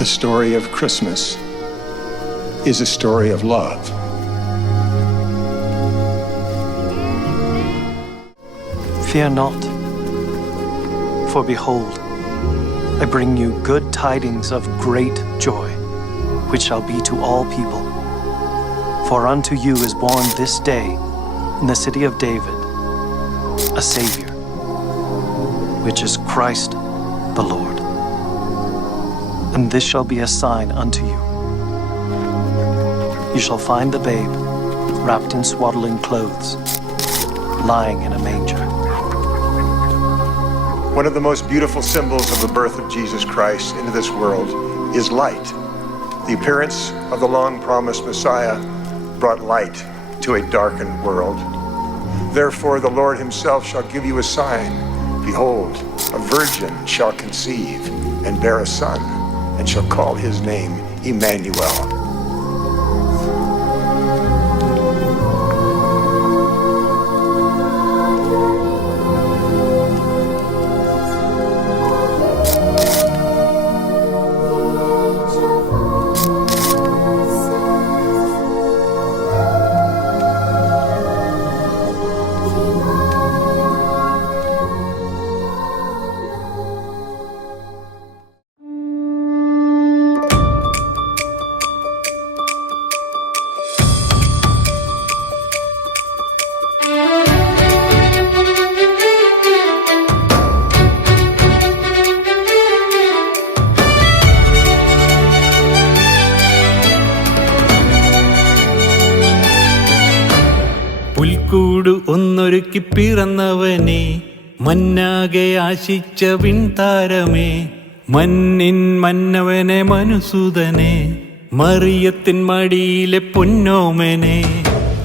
The story of Christmas is a story of love. Fear not, for behold, I bring you good tidings of great joy, which shall be to all people. For unto you is born this day in the city of David a Savior, which is Christ the Lord. And this shall be a sign unto you. You shall find the babe wrapped in swaddling clothes, lying in a manger. One of the most beautiful symbols of the birth of Jesus Christ into this world is light. The appearance of the long-promised Messiah brought light to a darkened world. Therefore, the Lord himself shall give you a sign. Behold, a virgin shall conceive and bear a son, and shall call his name Emmanuel. പുൽക്കൂട് ഒന്നൊരുക്കി പിറന്നവനെ, മന്നാകെ ആശിച്ച വിൺതാരമേ, മന്നിൻ മന്നവനെ മനുസുതനെ, മറിയത്തിൻ മടിയിലെ പൊന്നോമനെ.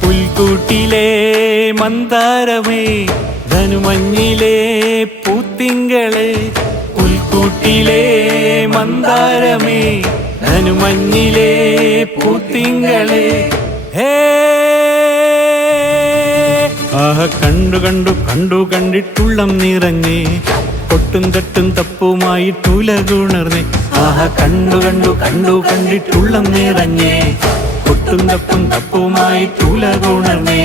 പുൽക്കൂട്ടിലെ മന്ദാരമേ, ധനുമഞ്ഞിലെ പൂത്തിങ്കളെ, പുൽക്കൂട്ടിലെ മന്ദാരമേ, ധനുമഞ്ഞിലെ പൂത്തിങ്കളെ. ഹേ ആഹ കണ്ടു കണ്ടു കണ്ടു കണ്ടിട്ടുള്ളം നിറഞ്ഞേ, കൊട്ടും തട്ടും തപ്പുമായിട്ടുലകുണർന്നേ. ആഹ കണ്ടു കണ്ടു കണ്ടു കണ്ടിട്ടുള്ളം നിറഞ്ഞേ, കൊട്ടും തപ്പും തപ്പുമായിട്ടുലകുണർന്നേ.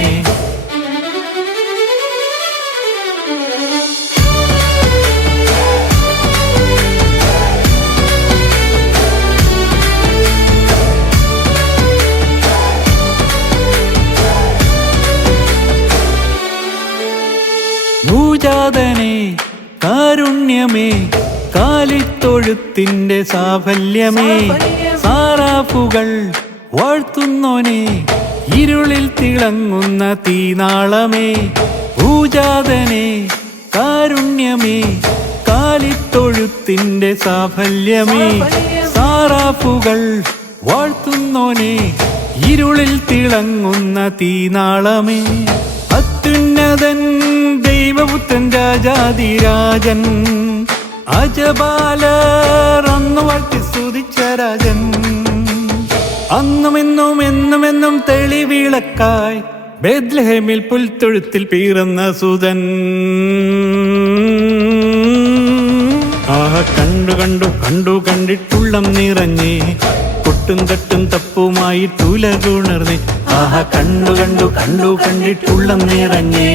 ഭൂജാതനെ കാരുണ്യമേ, കാലിത്തൊഴുത്തിന്റെ സാഫല്യമേ, സാറാഫുകൾ വാഴ്ത്തുന്നോനെ, ഇരുളിൽ തിളങ്ങുന്ന തീനാളമേ. ഭൂജാതനെ കാരുണ്യമേ, കാലിത്തൊഴുത്തിന്റെ സാഫല്യമേ, സാറാഫുകൾ വാഴ്ത്തുന്നോനെ, ഇരുളിൽ തിളങ്ങുന്ന തീനാളമേ. അത്യുന്നതൻ ദൈവപുത്രൻ രാജാതിരാജൻ, അജപാലർ അന്നു വാഴ്ത്തി സ്തുതിച്ച രാജൻ. അന്നുമെന്നും എന്നുമെന്നും തെളിവിളക്കായി ബേത്ലഹേമിൽ പുൽത്തൊഴുത്തിൽ പിറന്ന സുതൻ. ആഹ കണ്ടു കണ്ടു കണ്ടു കണ്ടിട്ടുള്ളം നിറഞ്ഞേ, കൊട്ടും തട്ടും തപ്പുമായിട്ടുലകുണർന്നേ. ആഹ കണ്ടു കണ്ടു കണ്ടു കണ്ടിട്ടുള്ളം നിറഞ്ഞേ,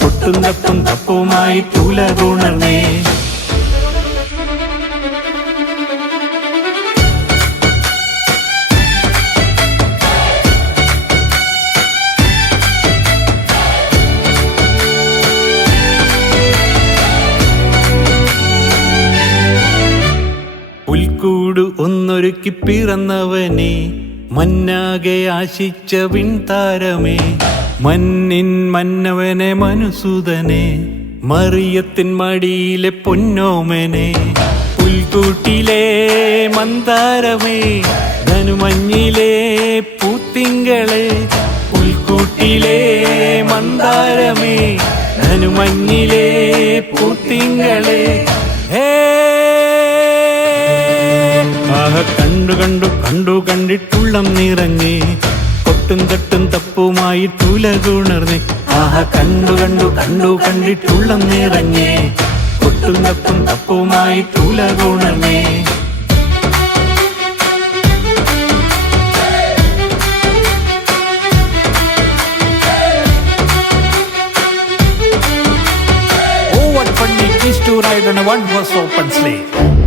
കൊട്ടും തപ്പും തപ്പുമായിട്ടുലകുണർന്നേ. പുൽക്കൂട് ഒന്നൊരുക്കി പിറന്നവനെ, മന്നാകെ ആശിച്ച വിൺതാരമേ, മന്നിൻ മന്നവനെ മനുസുതനെ, മറിയത്തിൻ മടിയിലെ പൊന്നോമനെ. പുൽക്കൂട്ടിലെ മന്ദാരമേ, ധനുമഞ്ഞിലെ പൂത്തിങ്കളെ, പുൽക്കൂട്ടിലെ മന്ദാരമേ, ധനുമഞ്ഞിലെ പൂത്തിങ്കളെ. ഹേ ആഹ കണ്ടു കണ്ടു കണ്ടു കണ്ടിട്ടുള്ളം നിറഞ്ഞേ, കൊട്ടും തട്ടും തപ്പുമായിട്ടുലകുണർന്നേ. ആഹ കണ്ടു കണ്ടു കണ്ടു കണ്ടിട്ടുള്ളം നിറഞ്ഞേ, കൊട്ടും തപ്പും തപ്പുമായിട്ടുലകുണർന്നേ. to ride on a one-horse open sleigh.